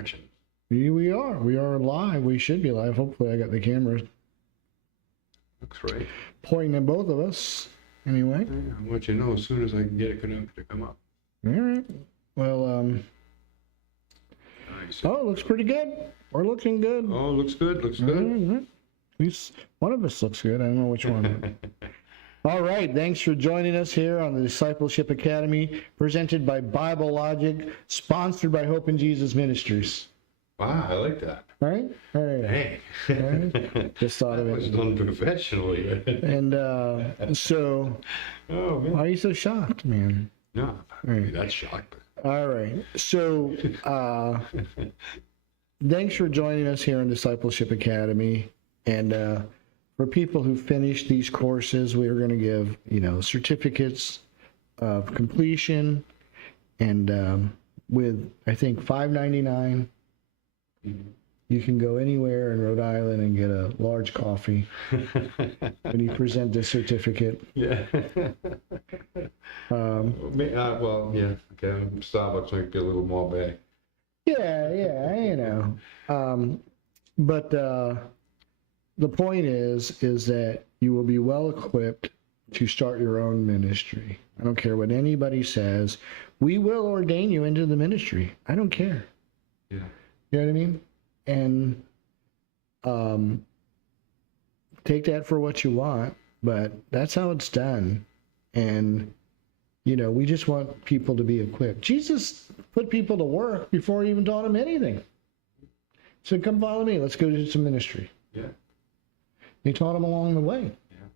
action. We are. We are live. We should be live. Hopefully I got the camera Looks right. pointing at both of us. Anyway. Yeah, I'll let you know as soon as I can get it to come up. All right. Well, Nice. oh, it looks pretty good. We're looking good. Oh, looks good. Looks good. Mm-hmm. At least one of us looks good. I don't know which one. All right. Thanks for joining us here on the Discipleship Academy, presented by Bible Logic, sponsored by Hope in Jesus Ministries. Wow, I like that. All right? All right. Dang. All right. Just thought of That was it. done professionally. And so, Oh, man. why are you so shocked, man? No, Right. that's shocked. All right. So, thanks for joining us here on Discipleship Academy. And for people who finish these courses, we are going to give, certificates of completion. And with, I think, $5.99, you can go anywhere in Rhode Island and get a large coffee when you present the certificate. Yeah. Well, yeah. Okay. Starbucks might be a little more bad. Yeah, but the point is that you will be well equipped to start your own ministry. I don't care what anybody says. We will ordain you into the ministry. I don't care. Yeah. You know what I mean? And take that for what you want, but that's how it's done. And we just want people to be equipped. Jesus put people to work before he even taught them anything. So come follow me. Let's go do some ministry. Yeah. He taught them along the way. Yeah.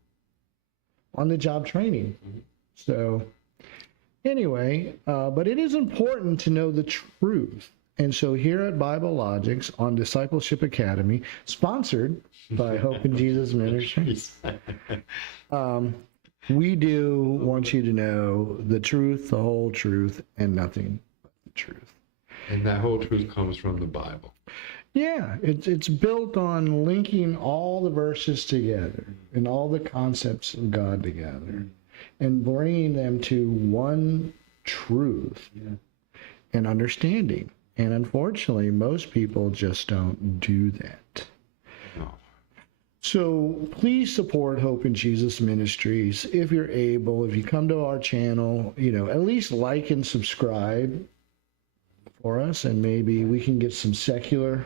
On the job training. Mm-hmm. So anyway, but it is important to know the truth. And so here at Bible Logics on Discipleship Academy, sponsored by Hope in Jesus Ministries, we do want you to know the truth, the whole truth, and nothing but the truth. And that whole truth comes from the Bible. Yeah, it's built on linking all the verses together and all the concepts of God together and bringing them to one truth and understanding. And unfortunately, most people just don't do that. No. So please support Hope in Jesus Ministries if you're able. If you come to our channel, at least like and subscribe for us, and maybe we can get some secular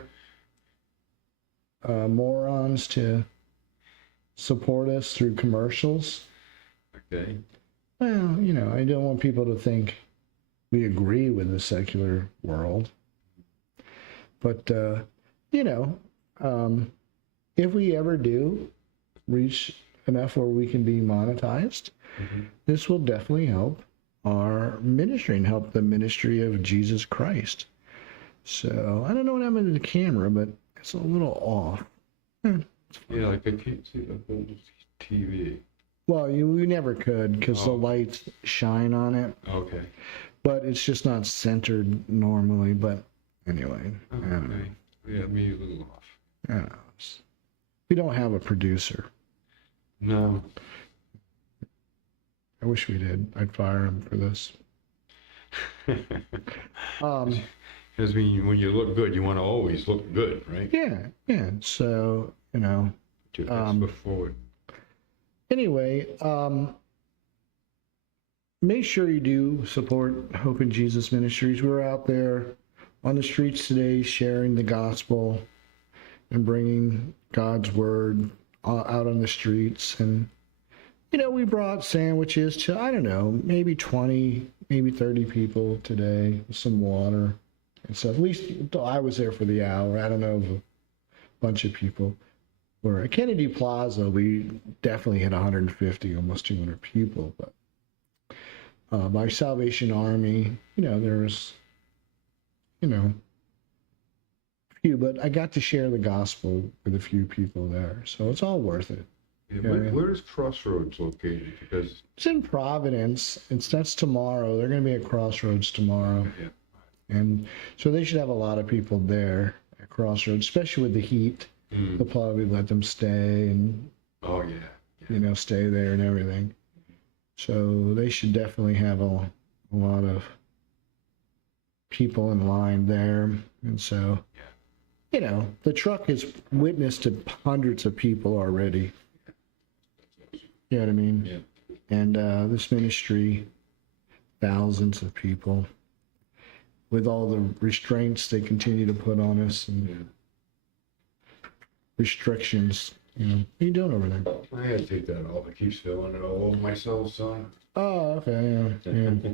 morons to support us through commercials. Okay. Well, I don't want people to think we agree with the secular world. But, if we ever do reach enough where we can be monetized, this will definitely help our ministry and help the ministry of Jesus Christ. So I don't know what happened to the camera, but it's a little off. Yeah, like I can't see the whole TV. Well, we never could because the lights shine on it. Okay. But it's just not centered normally. But anyway, I don't know. Yeah, maybe a little off. I don't know. We don't have a producer. No. I wish we did. I'd fire him for this. Because when you look good, you want to always look good, right? Yeah. So, Look forward. Anyway, make sure you do support Hope in Jesus Ministries. We're out there on the streets today sharing the gospel and bringing God's word out on the streets. And, we brought sandwiches to, I don't know, maybe 20, maybe 30 people today, with some water and stuff. At least I was there for the hour. I don't know if a bunch of people were. At Kennedy Plaza, we definitely had 150, almost 200 people. But by Salvation Army, there was, a few. But I got to share the gospel with a few people there. So it's all worth it. Yeah, where is Crossroads located? Because it's in Providence. That's tomorrow. They're going to be at Crossroads tomorrow. Yeah. And so they should have a lot of people there at Crossroads, especially with the heat. They'll probably let them stay and stay there and everything. So they should definitely have a lot of people in line there. And so, you know, the truck has witnessed to hundreds of people already. You know what I mean? Yeah. And this ministry, thousands of people, with all the restraints they continue to put on us and restrictions. You know, what are you doing over there? I had to take that off. It keeps filling it all over myself, son. Oh, okay,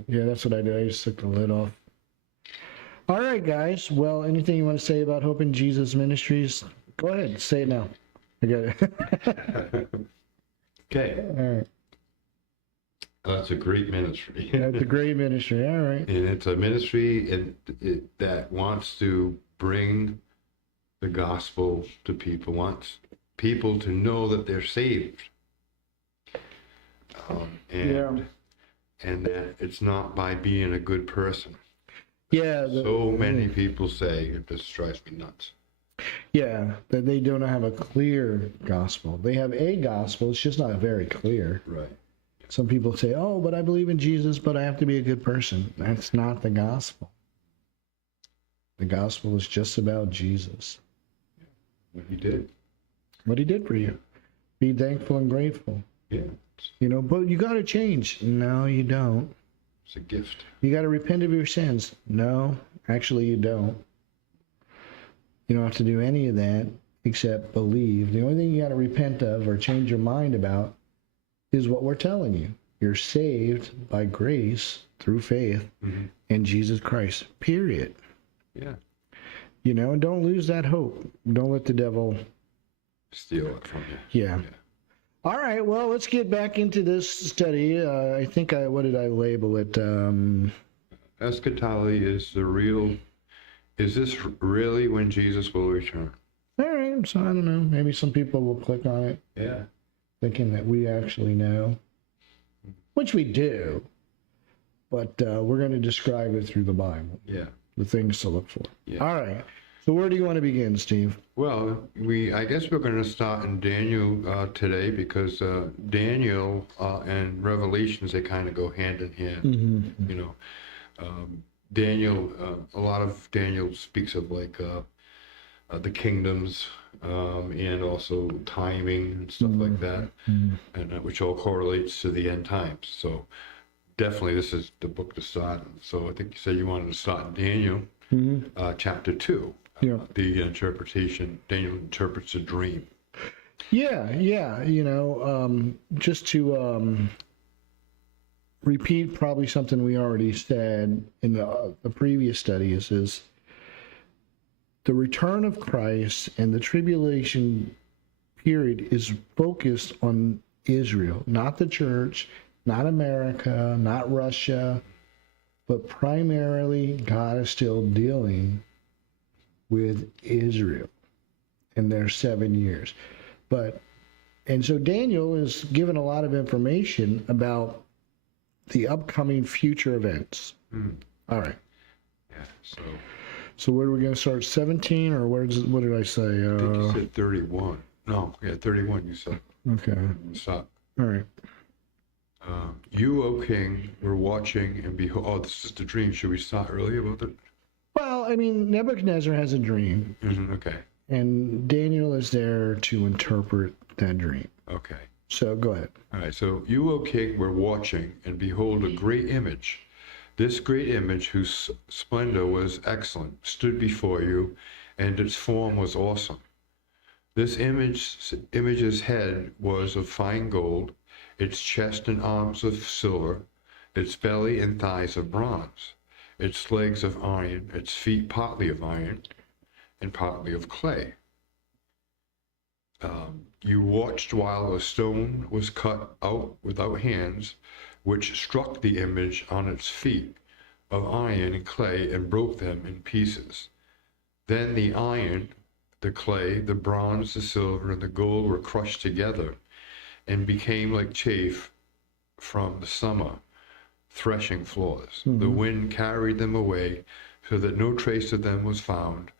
yeah, that's what I did. I just took the lid off. All right, guys. Well, anything you want to say about Hope in Jesus Ministries? Go ahead, say it now. I got it. Okay. All right. That's a great ministry. That's a great ministry. All right. And it's a ministry that wants to bring the gospel to people, wants people to know that they're saved. And that it's not by being a good person. Yeah. So many people say, it just drives me nuts. Yeah, that they don't have a clear gospel. They have a gospel, it's just not very clear. Right. Some people say, oh, but I believe in Jesus, but I have to be a good person. That's not the gospel. The gospel is just about Jesus. What he did. What he did for you. Be thankful and grateful. Yeah. You know, but you got to change. No, you don't. It's a gift. You got to repent of your sins. No, actually you don't. You don't have to do any of that except believe. The only thing you got to repent of or change your mind about is what we're telling you. You're saved by grace through faith in Jesus Christ, period. Yeah. You know, and don't lose that hope. Don't let the devil steal it from you. Yeah. All right, well, let's get back into this study. I think what did I label it? Eschatology is is this really when Jesus will return? All right, so I don't know. Maybe some people will click on it. Yeah. Thinking that we actually know, which we do, but we're going to describe it through the Bible. Yeah. The things to look for. Yeah. All right. So where do you want to begin, Steve? Well, I guess we're going to start in Daniel today because Daniel and Revelations, they kind of go hand in hand. You know, Daniel, a lot of Daniel speaks of like the kingdoms and also timing and stuff like that, and which all correlates to the end times. So definitely this is the book to start. So I think you said you wanted to start in Daniel chapter 2. Yeah. The interpretation, Daniel interprets a dream. Yeah. You know, just to repeat probably something we already said in the previous studies is the return of Christ and the tribulation period is focused on Israel, not the church, not America, not Russia, but primarily God is still dealing with Israel in their 7 years. And so Daniel is given a lot of information about the upcoming future events. All right. Yeah, so where are we going to start? 17 or what did I say? I think you said 31. No, yeah, 31 you said. Okay. Stop. All right. You, O king, were watching and behold. Oh, this is the dream. Should we start early about it? Well, I mean, Nebuchadnezzar has a dream. Okay. And Daniel is there to interpret that dream. Okay. So go ahead. All right. So you, O king, were watching and behold a great image. This great image, whose splendor was excellent, stood before you, and its form was awesome. This image's head was of fine gold, its chest and arms of silver, its belly and thighs of bronze, its legs of iron, its feet partly of iron, and partly of clay. You watched while a stone was cut out without hands, which struck the image on its feet of iron and clay and broke them in pieces. Then the iron, the clay, the bronze, the silver, and the gold were crushed together and became like chaff from the summer threshing floors. The wind carried them away so that no trace of them was found,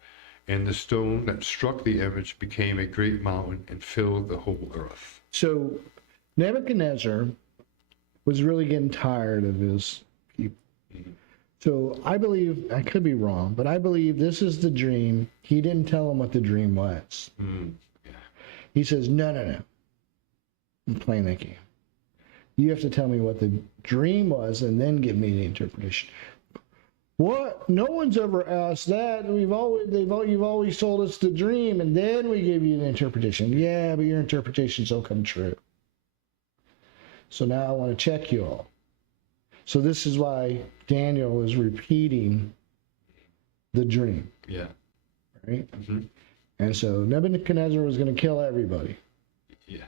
and the stone that struck the image became a great mountain and filled the whole earth. So Nebuchadnezzar was really getting tired of his people. So I believe, I could be wrong, but I believe this is the dream. He didn't tell him what the dream was. Yeah. He says, no, I'm playing that game. You have to tell me what the dream was and then give me the interpretation. What? No one's ever asked that. You've always told us the dream and then we give you the interpretation. Yeah, but your interpretations don't come true. So now I want to check you all. So this is why Daniel is repeating the dream. Yeah. Right? Mm-hmm. And so Nebuchadnezzar was going to kill everybody. Yeah.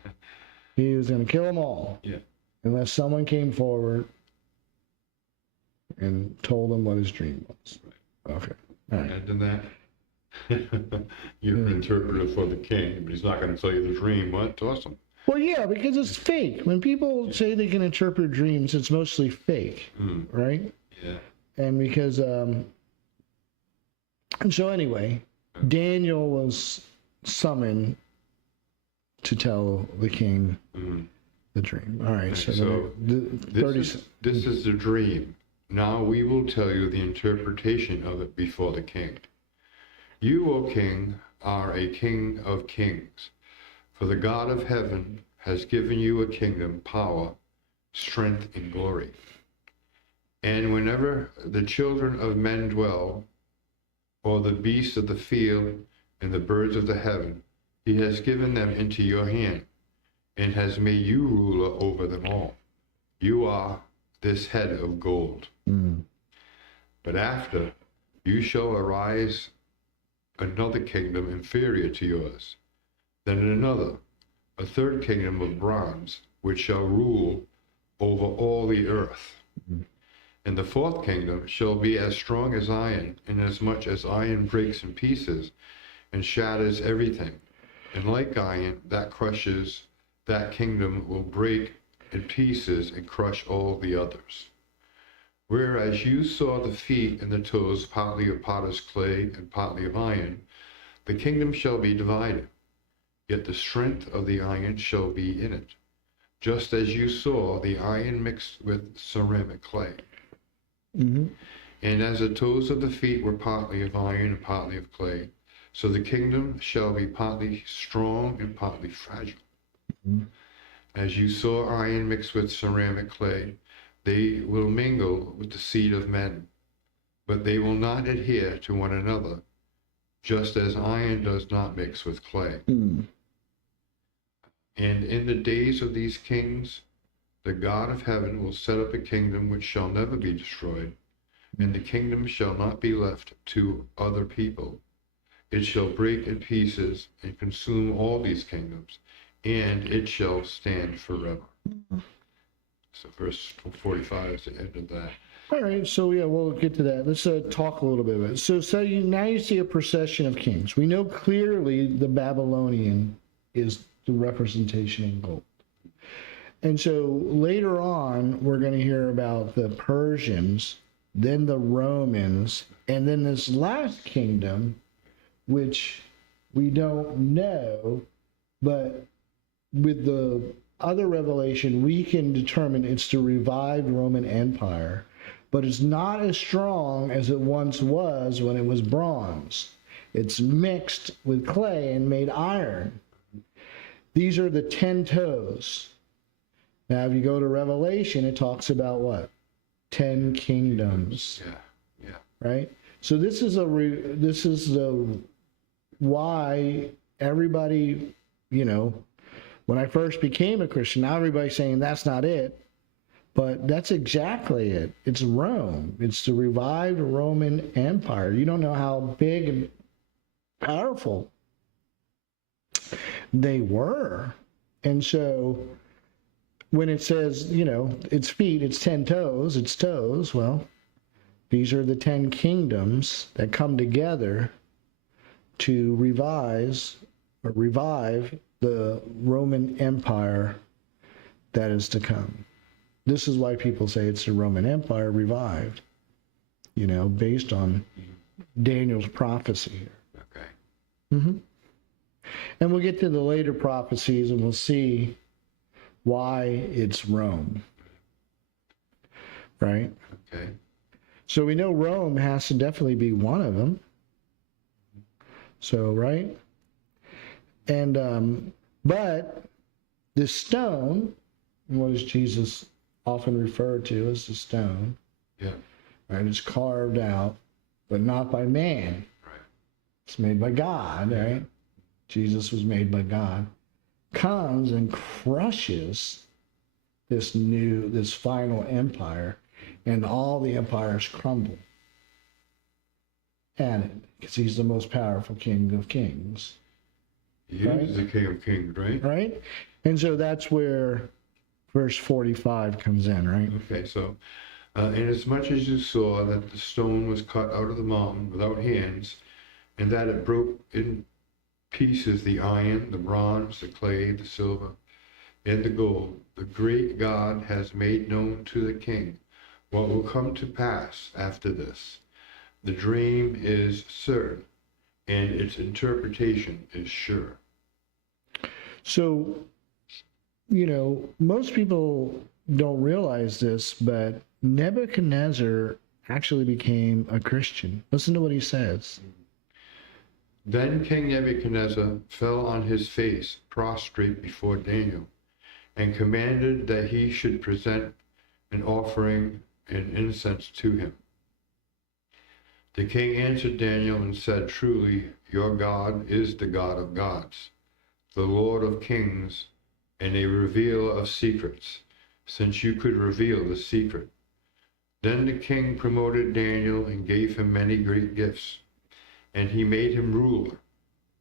He was going to kill them all. Yeah. Unless someone came forward and told him what his dream was. Okay. All right. And then that, you're an interpreter for the king, but he's not going to tell you the dream. What? Awesome. Well, yeah, because it's fake. When people say they can interpret dreams, it's mostly fake, right? Yeah. And because, and so anyway, Daniel was summoned to tell the king the dream. All right, so this is the dream. Now we will tell you the interpretation of it before the king. You, O king, are a king of kings. For the God of heaven has given you a kingdom, power, strength, and glory. And whenever the children of men dwell, or the beasts of the field and the birds of the heaven, he has given them into your hand, and has made you ruler over them all. You are this head of gold. But after, you shall arise another kingdom inferior to yours. Then another, a third kingdom of bronze, which shall rule over all the earth. And the fourth kingdom shall be as strong as iron, inasmuch as iron breaks in pieces and shatters everything. And like iron that crushes, that kingdom will break in pieces and crush all the others. Whereas you saw the feet and the toes partly of potter's clay and partly of iron, the kingdom shall be divided. Yet the strength of the iron shall be in it, just as you saw the iron mixed with ceramic clay. And as the toes of the feet were partly of iron and partly of clay, so the kingdom shall be partly strong and partly fragile. As you saw iron mixed with ceramic clay, they will mingle with the seed of men, but they will not adhere to one another, just as iron does not mix with clay. And in the days of these kings, the God of heaven will set up a kingdom which shall never be destroyed, and the kingdom shall not be left to other people. It shall break in pieces and consume all these kingdoms, and it shall stand forever. So verse 45 is the end of that. All right, so yeah, we'll get to that. Let's talk a little bit about it. So now you see a procession of kings. We know clearly the Babylonian is the representation in gold. And so later on, we're going to hear about the Persians, then the Romans, and then this last kingdom, which we don't know, but with the other revelation, we can determine it's the revived Roman Empire, but it's not as strong as it once was when it was bronze. It's mixed with clay and made iron. These are the 10 toes. Now, if you go to Revelation, it talks about what? 10 kingdoms. Yeah. Right? So this is why everybody, when I first became a Christian, now everybody's saying that's not it. But that's exactly it. It's Rome. It's the revived Roman Empire. You don't know how big and powerful they were. And so when it says, it's feet, it's 10 toes, it's toes, well, these are the 10 kingdoms that come together to revive the Roman Empire that is to come. This is why people say it's the Roman Empire revived, based on Daniel's prophecy here. Okay. And we'll get to the later prophecies and we'll see why it's Rome. Right? Okay. So we know Rome has to definitely be one of them. So, right? And, but this stone, what is Jesus often referred to as the stone, Yeah. right? It's carved out, but not by man. Right. It's made by God, right? Jesus was made by God. Comes and crushes this final empire, and all the empires crumble at it, because he's the most powerful King of Kings. He is the King of Kings, right? Right? And so that's where verse 45 comes in, right? Okay, so, inasmuch as you saw that the stone was cut out of the mountain without hands, and that it broke in pieces the iron, the bronze, the clay, the silver, and the gold, the great God has made known to the king what will come to pass after this. The dream is certain, and its interpretation is sure. So, most people don't realize this, but Nebuchadnezzar actually became a Christian. Listen to what he says. Then King Nebuchadnezzar fell on his face, prostrate before Daniel, and commanded that he should present an offering and incense to him. The king answered Daniel and said, Truly, your God is the God of gods, the Lord of kings, and a revealer of secrets, since you could reveal the secret. Then the king promoted Daniel and gave him many great gifts, and he made him ruler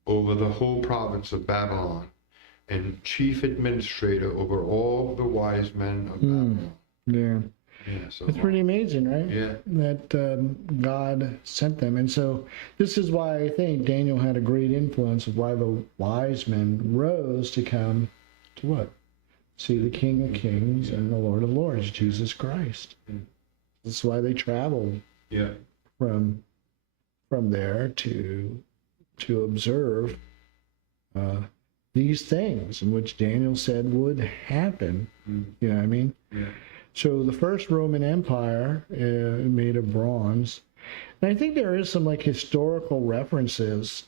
over the whole province of Babylon, and chief administrator over all the wise men of Babylon. Yeah. Yeah, so It's pretty amazing, right? Yeah. That God sent them. And so this is why I think Daniel had a great influence of why the wise men rose to come to what? See the King of Kings and the Lord of Lords, Jesus Christ. That's why they traveled from there to observe these things in which Daniel said would happen. You know what I mean? Yeah. So the first Roman Empire made of bronze. And I think there is some historical references,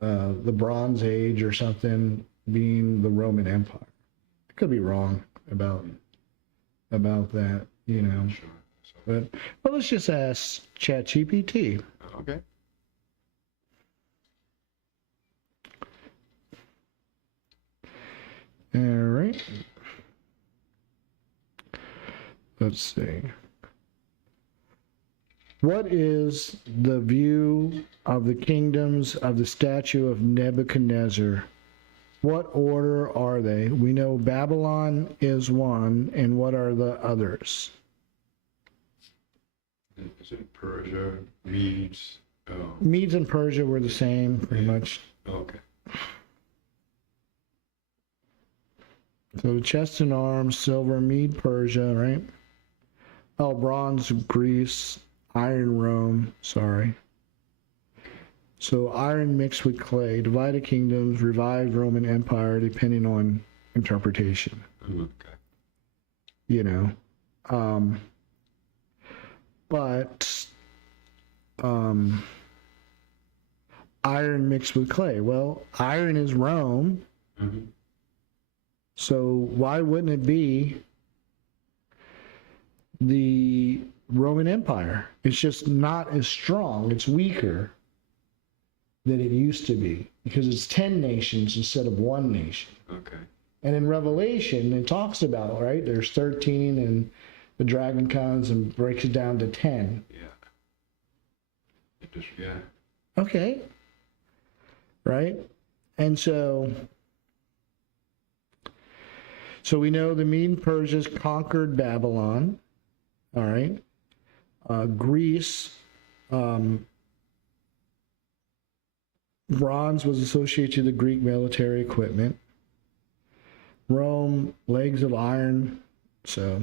the Bronze Age or something being the Roman Empire. I could be wrong about that, Sure. So, But let's just ask ChatGPT. okay. All right. Let's see. What is the view of the kingdoms of the statue of Nebuchadnezzar? What order are they? We know Babylon is one, and what are the others? Is it Persia, Medes? Medes and Persia were the same, pretty much. Okay. So the chest and arms, silver, Mede, Persia, right? Oh, bronze, Greece, iron, Rome, sorry. So iron mixed with clay, divided kingdoms, revived Roman Empire, depending on interpretation. Okay. But iron mixed with clay. Well, iron is Rome. Mm-hmm. So why wouldn't it be the Roman Empire? It's just not as strong. It's weaker than it used to be because it's 10 nations instead of one nation. Okay. And in Revelation, it talks about, right, there's 13 and the dragon comes and breaks it down to 10. Yeah. It just, yeah. Okay. Right? And so we know the Mede and Persians conquered Babylon. All right. Greece, bronze was associated to the Greek military equipment. Rome, legs of iron. So,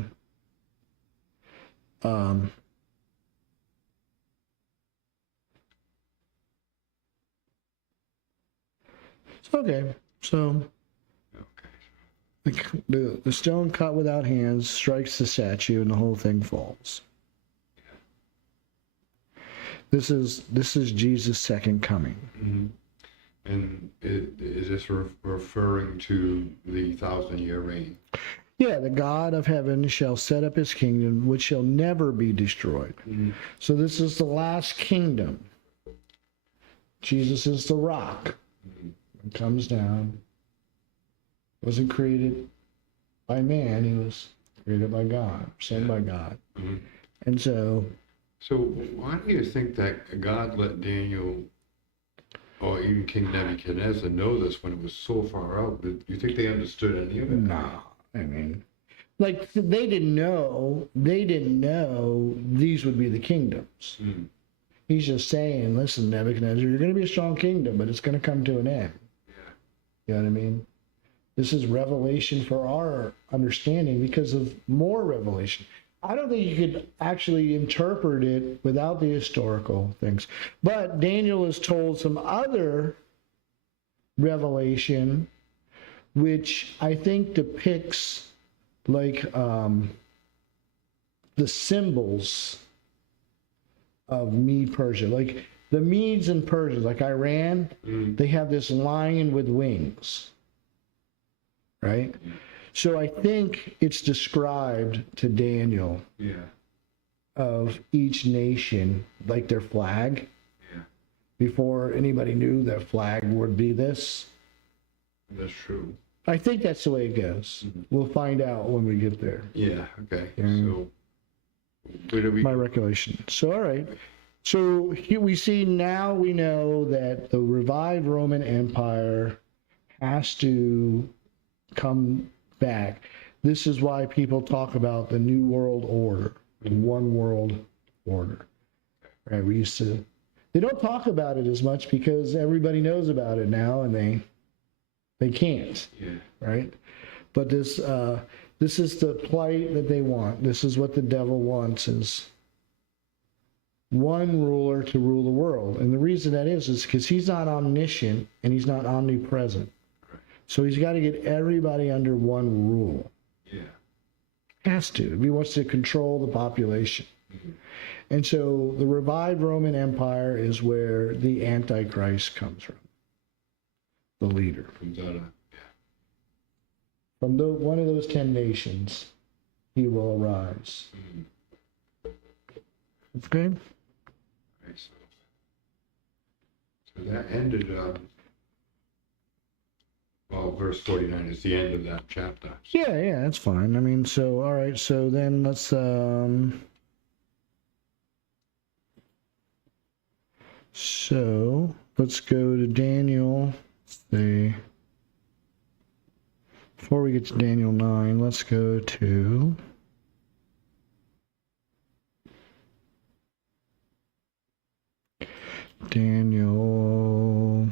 okay. So, the stone cut without hands strikes the statue and the whole thing falls. This is Jesus' second coming. Mm-hmm. And is this referring to the 1,000-year reign? Yeah, the God of heaven shall set up his kingdom, which shall never be destroyed. Mm-hmm. So this is the last kingdom. Jesus is the rock. Mm-hmm. It comes down. Wasn't created by man. He was created by God, sent by God. Mm-hmm. And so why do you think that God let Daniel or even King Nebuchadnezzar know this when it was so far out? Do you think they understood any of it? no, I mean, like they didn't know these would be the kingdoms. Mm. He's just saying, listen, Nebuchadnezzar, you're going to be a strong kingdom, but it's going to come to an end. Yeah. You know what I mean? This is revelation for our understanding because of more revelation. I don't think you could actually interpret it without the historical things. But Daniel is told some other revelation, which I think depicts like the symbols of Mede Persia. Like the Medes and Persians, like Iran, they have this lion with wings, right? So I think it's described to Daniel of each nation, like their flag, before anybody knew their flag would be this. That's true. I think that's the way it goes. We'll find out when we get there. Yeah, okay. Yeah. So, where do we... My recollection. So, all right. So here we see now we know that the revived Roman Empire has to come back. This is why people talk about the New World Order, the one world order. Right? They don't talk about it as much because everybody knows about it now and they can't. Yeah. Right? But this is the plight that they want. This is what the devil wants, is one ruler to rule the world. And the reason that is because he's not omniscient and he's not omnipresent. So he's got to get everybody under one rule. Yeah. Has to, if he wants to control the population. Mm-hmm. And so the revived Roman Empire is where the Antichrist comes from. The leader. Comes out of... From one of those 10 nations, he will arise. Mm-hmm. Okay? Right, so that ended... well, verse 49 is the end of that chapter. Yeah, that's fine. I mean, so, all right, so then let's go to Daniel. Before we get to Daniel 9, let's go to Daniel.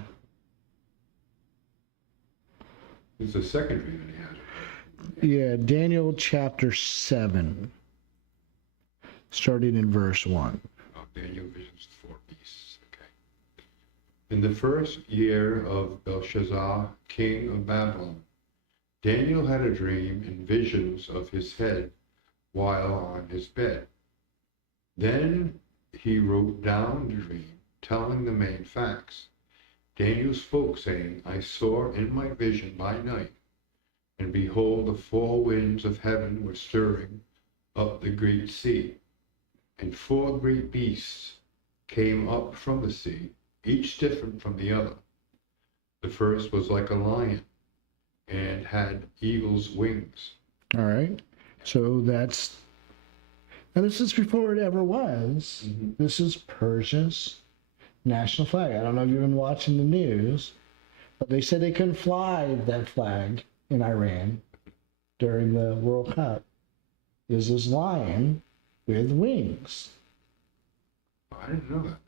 It's the second dream he had. Yeah, Daniel chapter 7, starting in verse 1. Oh, Daniel visions 4 beasts. Okay. In the first year of Belshazzar, king of Babylon, Daniel had a dream and visions of his head while on his bed. Then he wrote down the dream, telling the main facts. Daniel spoke, saying, I saw in my vision by night, and behold, the 4 winds of heaven were stirring up the great sea, and 4 great beasts came up from the sea, each different from the other. The first was like a lion, and had eagle's wings. All right. So and this is before it ever was. Mm-hmm. This is Persia's national flag. I don't know if you've been watching the news, but they said they couldn't fly that flag in Iran during the World Cup. There's this lion with wings. I didn't know that.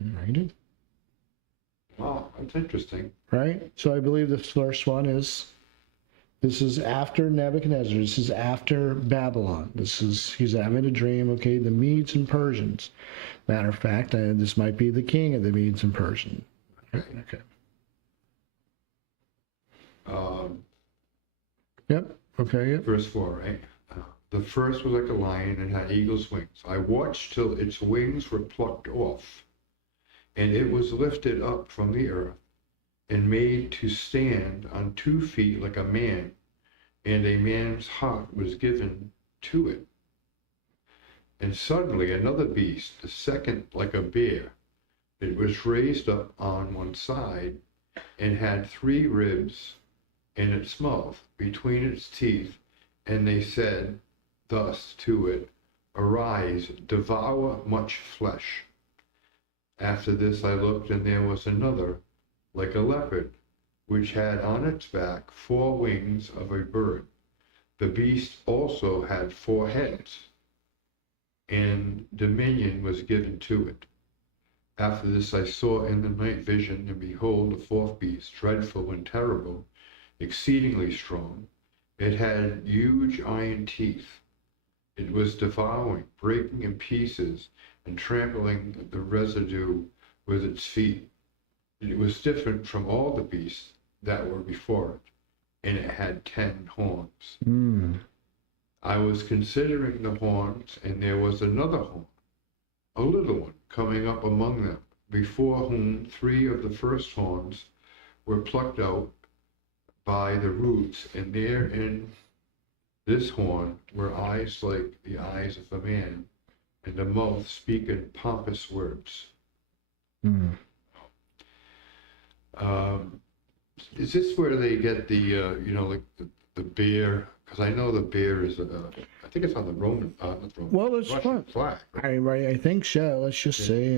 Right? Well, that's interesting. Right? So I believe the first one is, this is after Nebuchadnezzar. This is after Babylon. He's having a dream, okay, the Medes and Persians. Matter of fact, this might be the king of the Medes and Persians. Okay. Yep. Okay. Yep. Verse 4, right? The first was like a lion and had eagle's wings. I watched till its wings were plucked off, and it was lifted up from the earth, and made to stand on 2 feet like a man, and a man's heart was given to it. And suddenly another beast, the second like a bear, it was raised up on one side, and had 3 ribs in its mouth between its teeth, and they said thus to it, Arise, devour much flesh. After this I looked, and there was another, like a leopard, which had on its back 4 wings of a bird. The beast also had 4 heads, and dominion was given to it. After this I saw in the night vision, and behold, a 4th beast, dreadful and terrible, exceedingly strong. It had huge iron teeth. It was devouring, breaking in pieces, and trampling the residue with its feet. It was different from all the beasts that were before it, and it had 10 horns. I was considering the horns, and there was another horn, a little one, coming up among them, before whom 3 of the first horns were plucked out by the roots, and there in this horn were eyes like the eyes of a man, and a mouth speaking pompous words. Is this where they get the, like the bear? Because I know the bear is, I think it's on the Roman, not Roman, Well, it's Russian fun. flag. I think so. Let's just say,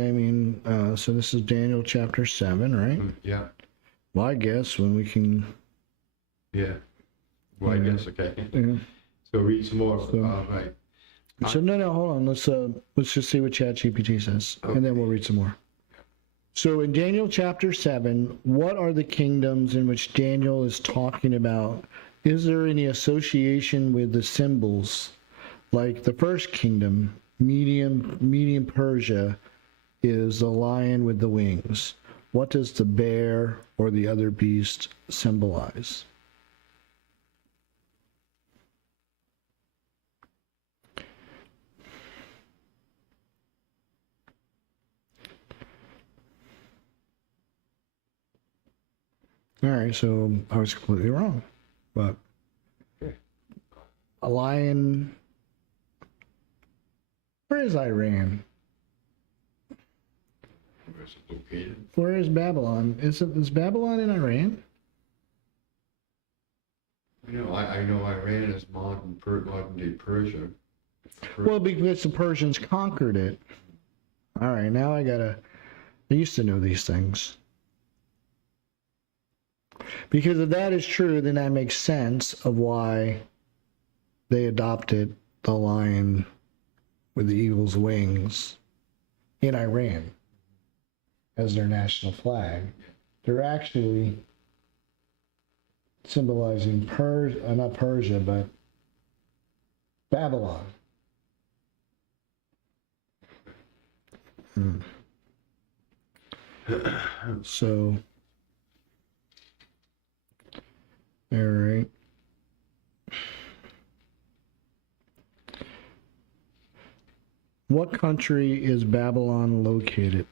so this is Daniel chapter 7, right? Yeah, Well, I guess when we can. yeah. Well, I guess, okay. Yeah. So read some more. So- Right. So no, hold on. Let's just see what ChatGPT says, and then we'll read some more. So in Daniel chapter 7, what are the kingdoms in which Daniel is talking about? Is there any association with the symbols? Like the first kingdom, medium Persia, is the lion with the wings. What does the bear or the other beast symbolize? All right, so I was completely wrong, but a lion. Where is Iran? Where is it located? Where is Babylon? Is Babylon in Iran? I know Iran is modern day Persia. Well, because the Persians conquered it. All right, now I used to know these things. Because if that is true, then that makes sense of why they adopted the lion with the eagle's wings in Iran as their national flag. They're actually symbolizing not Persia, but Babylon. So, all right. What country is Babylon located?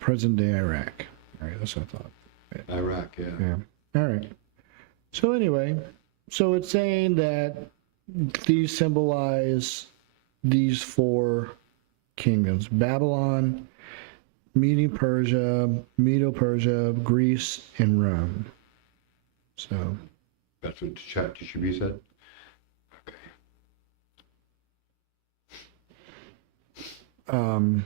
Present day Iraq. All right, that's what I thought. Iraq, yeah. Yeah. All right. So anyway, so it's saying that these symbolize these 4 kingdoms: Babylon, Medo-Persia, Greece, and Rome. So That's what ChatGPT said? Okay.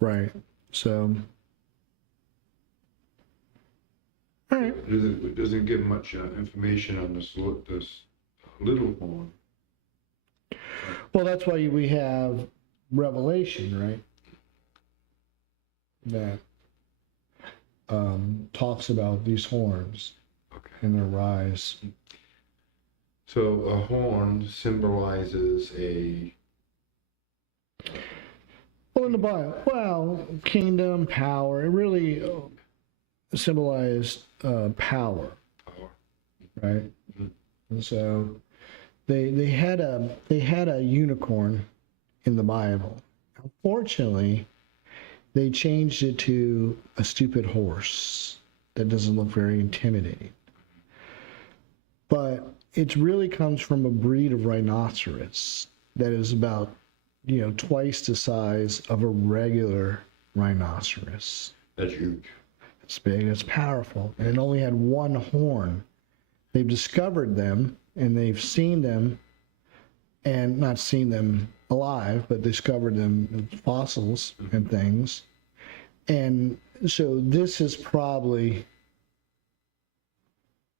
Right. So, all right. It doesn't give much information on this little horn. Well, that's why we have Revelation, right? that talks about these horns Okay. and their rise. So a horn symbolizes a Well, in the Bible, kingdom, power, it really symbolized power, power. right? Mhm. And so they had a unicorn in the Bible. Unfortunately, they changed it to a stupid horse that doesn't look very intimidating. But it really comes from a breed of rhinoceros that is about, twice the size of a regular rhinoceros. That's huge. It's big, it's powerful, and it only had one horn. They've discovered them and they've seen them, and not seen them alive, but discovered them in fossils and things. And so this is probably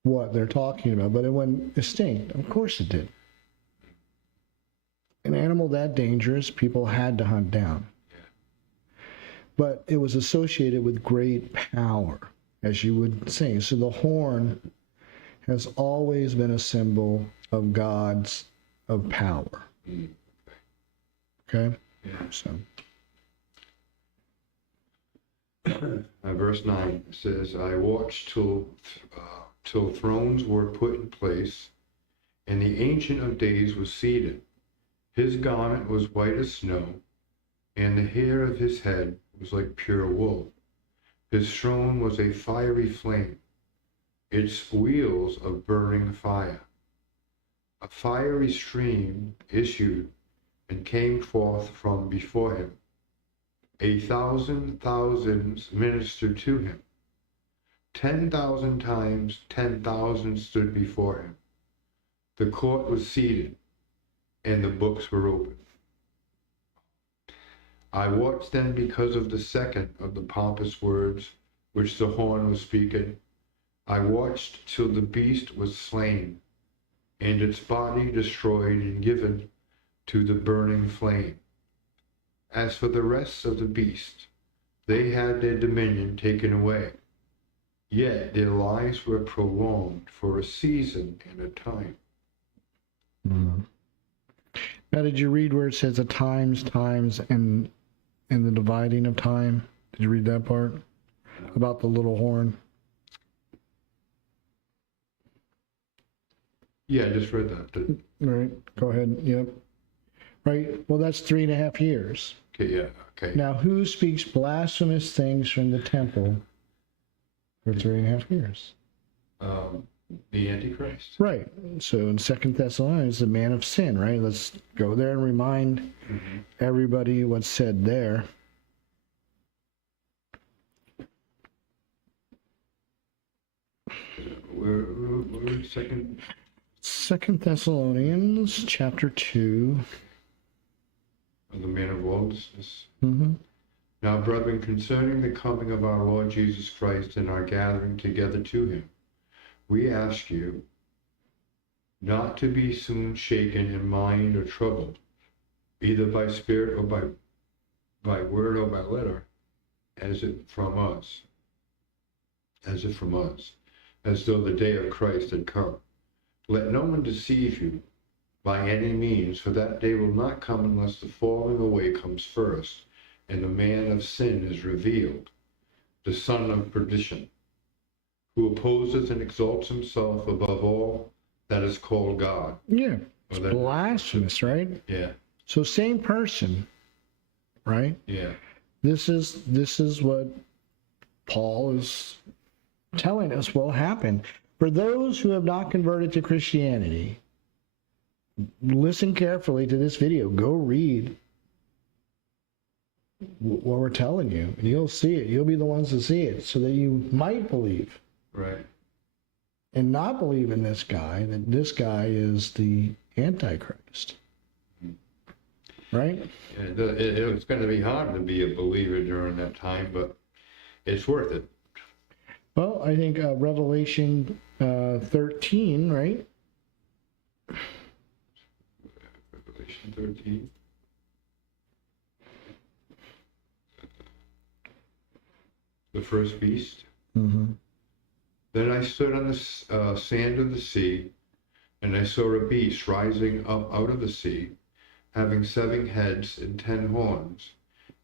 what they're talking about, but it went extinct. Of course it did. An animal that dangerous, people had to hunt down. But it was associated with great power, as you would say. So the horn has always been a symbol of God's of power. Okay? Yeah. So Verse 9 says, I watched till thrones were put in place, and the Ancient of Days was seated. His garment was white as snow, and the hair of his head was like pure wool. His throne was a fiery flame, its wheels of burning fire. A fiery stream issued and came forth from before him. 1,000 thousands ministered to him. 10,000 times 10,000 stood before him. The court was seated, and the books were opened. I watched then because of the second of the pompous words which the horn was speaking. I watched till the beast was slain, and its body destroyed and given to the burning flame. As for the rest of the beast, they had their dominion taken away, yet their lives were prolonged for a season and a time. now, did you read where it says the times, and the dividing of time? Did you read that part about the little horn? Yeah, I just read that. All right, go ahead. Yep. Right. Well, that's 3.5 years. Okay, yeah, okay. Now, who speaks blasphemous things from the temple for 3.5 years? The Antichrist. Right. So in 2 Thessalonians, the man of sin, right? Let's go there and remind everybody what's said there. Where second? 2 Thessalonians chapter 2. The man of lawlessness. Mm-hmm. Now, brethren, concerning the coming of our Lord Jesus Christ and our gathering together to him, we ask you not to be soon shaken in mind or troubled, either by spirit or by word or by letter, as if from us, as though the day of Christ had come. Let no one deceive you by any means, for that day will not come unless the falling away comes first, and the man of sin is revealed, the son of perdition, who opposeth and exalts himself above all that is called God. Yeah. It's blasphemous, right? Yeah. So same person, right? Yeah. This is what Paul is telling us will happen. For those who have not converted to Christianity, listen carefully to this video. Go read what we're telling you, and you'll see it. You'll be the ones to see it, so that you might believe. Right. And not believe in this guy, that this guy is the Antichrist. Right? It's going to be hard to be a believer during that time, but it's worth it. Well, I think Revelation 13, right? Revelation 13. the first beast. Mm-hmm. Then I stood on the sand of the sea, and I saw a beast rising up out of the sea, having 7 heads and 10 horns,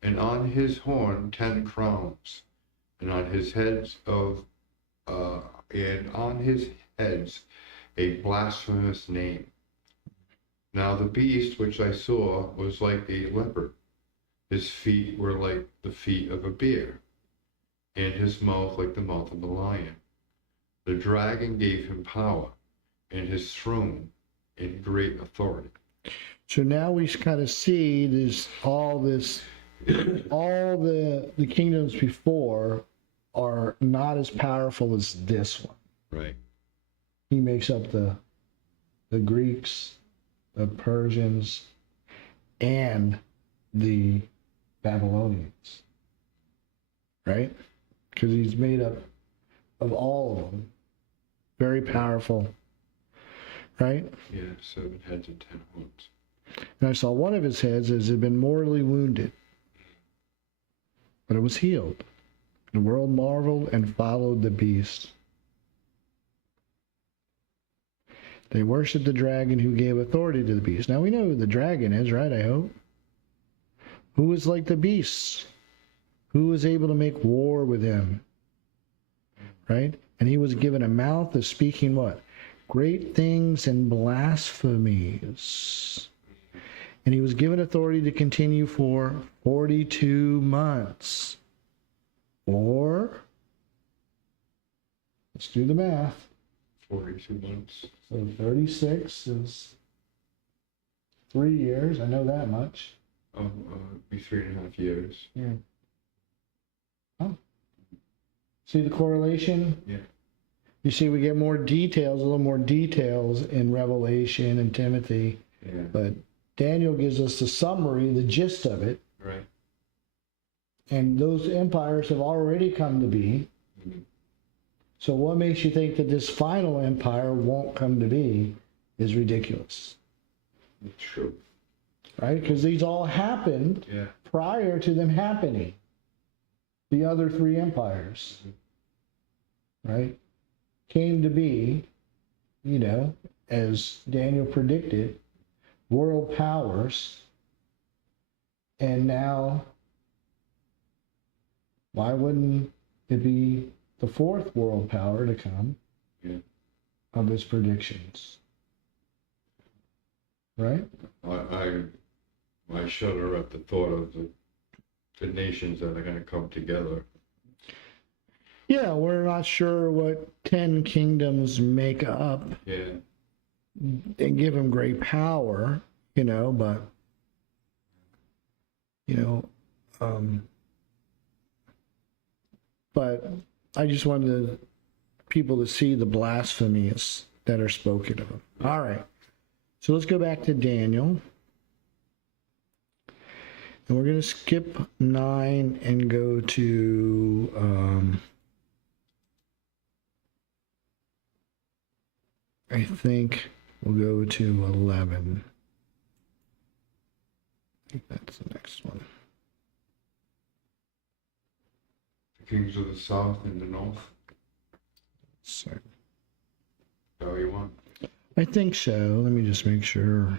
and on his horn 10 crowns, and on his heads a blasphemous name. Now the beast which I saw was like a leopard. His feet were like the feet of a bear, and his mouth like the mouth of a lion. The dragon gave him power, and his throne and great authority. So now we kind of see all the kingdoms before are not as powerful as this one. Right. He makes up the Greeks, the Persians, and the Babylonians, right? Because he's made up of all of them. Very powerful, right? Yeah, 7 heads and 10 horns. And I saw one of his heads as had been mortally wounded, but it was healed. The world marveled and followed the beast. They worshiped the dragon who gave authority to the beast. Now we know who the dragon is, right? I hope. Who is like the beast? Who was able to make war with him? Right? And he was given a mouth of speaking what? Great things and blasphemies. And he was given authority to continue for 42 months. Or, let's do the math. 42 months. So 36 is 3 years. I know that much. Be 3.5 years. Yeah. Oh. See the correlation? Yeah. You see, we get more details, a little more details in Revelation and Timothy. Yeah. But Daniel gives us the summary, the gist of it. Right. And those empires have already come to be. Mm-hmm. So what makes you think that this final empire won't come to be is ridiculous. It's true. Right? Because these all happened prior to them happening. The other 3 empires. Right? Came to be, as Daniel predicted, world powers. And now, why wouldn't it be the 4th world power to come of his predictions? Right? I shudder at the thought of the nations that are going to come together. Yeah, we're not sure what 10 kingdoms make up. Yeah. And give him great power, but, but I just wanted people to see the blasphemies that are spoken of. All right. So let's go back to Daniel. And we're going to skip 9 and go to, I think we'll go to 11. I think that's the next one. The kings of the south and the north. So, Is that what you want? I think so. Let me just make sure.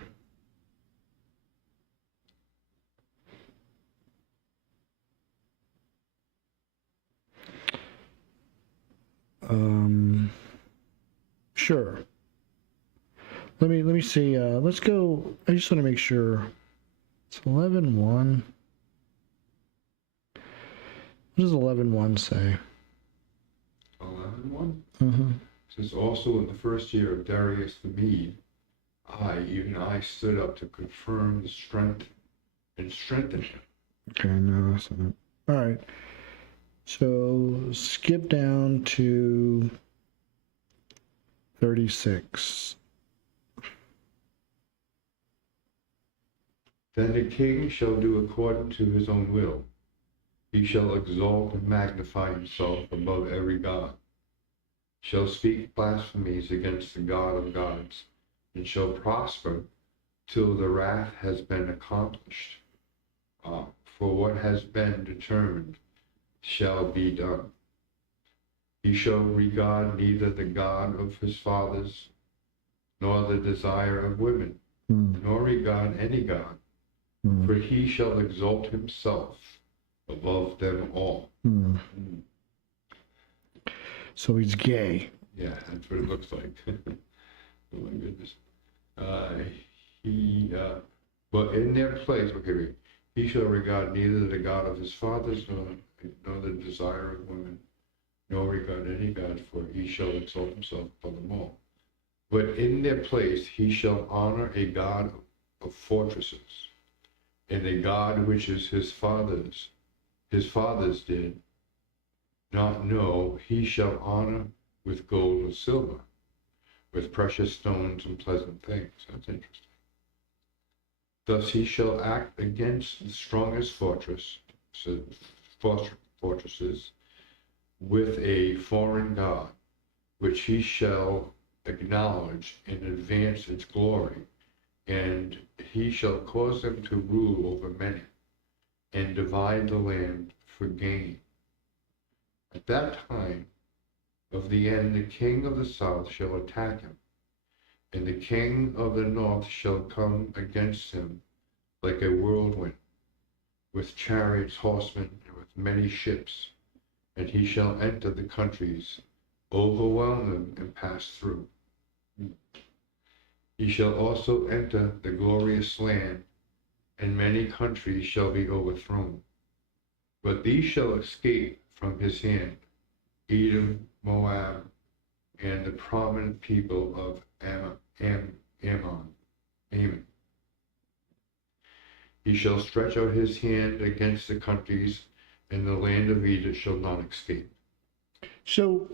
Sure. Let me see. Let's go. I just want to make sure. It's 11:1. What does 11:1 say? 11:1? Mm-hmm. It says, also in the first year of Darius the Mede, even I stood up to confirm the strength and strengthen him. Okay, no, that's not. All right. So skip down to 36. Then the king shall do according to his own will. He shall exalt and magnify himself above every god, shall speak blasphemies against the God of gods, and shall prosper till the wrath has been accomplished. For what has been determined shall be done. He shall regard neither the God of his fathers, nor the desire of women, nor regard any God, for he shall exalt himself above them all. So he's gay. Yeah, that's what it looks like. Oh my goodness. But in their place, okay, wait. He shall regard neither the God of his fathers, nor the desire of women, nor regard any God, for he shall exalt himself above them all. But in their place he shall honor a God of fortresses, and a God which is his fathers did not know, he shall honor with gold and silver, with precious stones and pleasant things. That's interesting. Thus he shall act against the strongest fortresses with a foreign God, which he shall acknowledge and advance its glory, and he shall cause them to rule over many, and divide the land for gain. At that time of the end, the king of the south shall attack him, and the king of the north shall come against him like a whirlwind, with chariots, horsemen, and with many ships, and he shall enter the countries, overwhelm them, and pass through. He shall also enter the glorious land, and many countries shall be overthrown. But these shall escape from his hand, Edom, Moab, and the prominent people of Ammon. He shall stretch out his hand against the countries, and the land of Egypt shall not escape. So,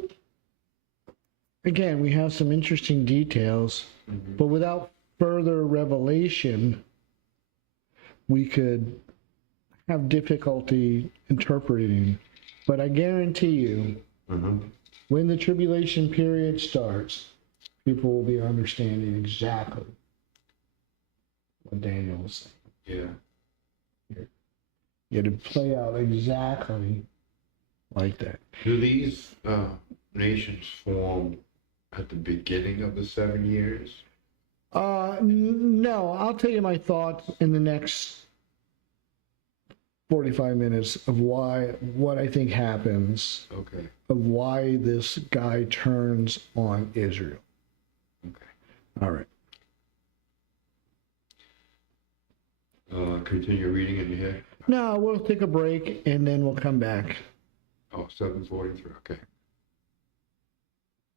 again, we have some interesting details, but without further revelation, we could have difficulty interpreting. But I guarantee you, when the tribulation period starts, people will be understanding exactly what Daniel was saying. Yeah. It'd play out exactly like that. Do these nations form at the beginning of the 7 years? No, I'll tell you my thoughts in the next 45 minutes of what I think happens, Okay. of why this guy turns on Israel. Okay. All right. Continue reading in your head. No, we'll take a break and then we'll come back. Oh, 7:43. Okay.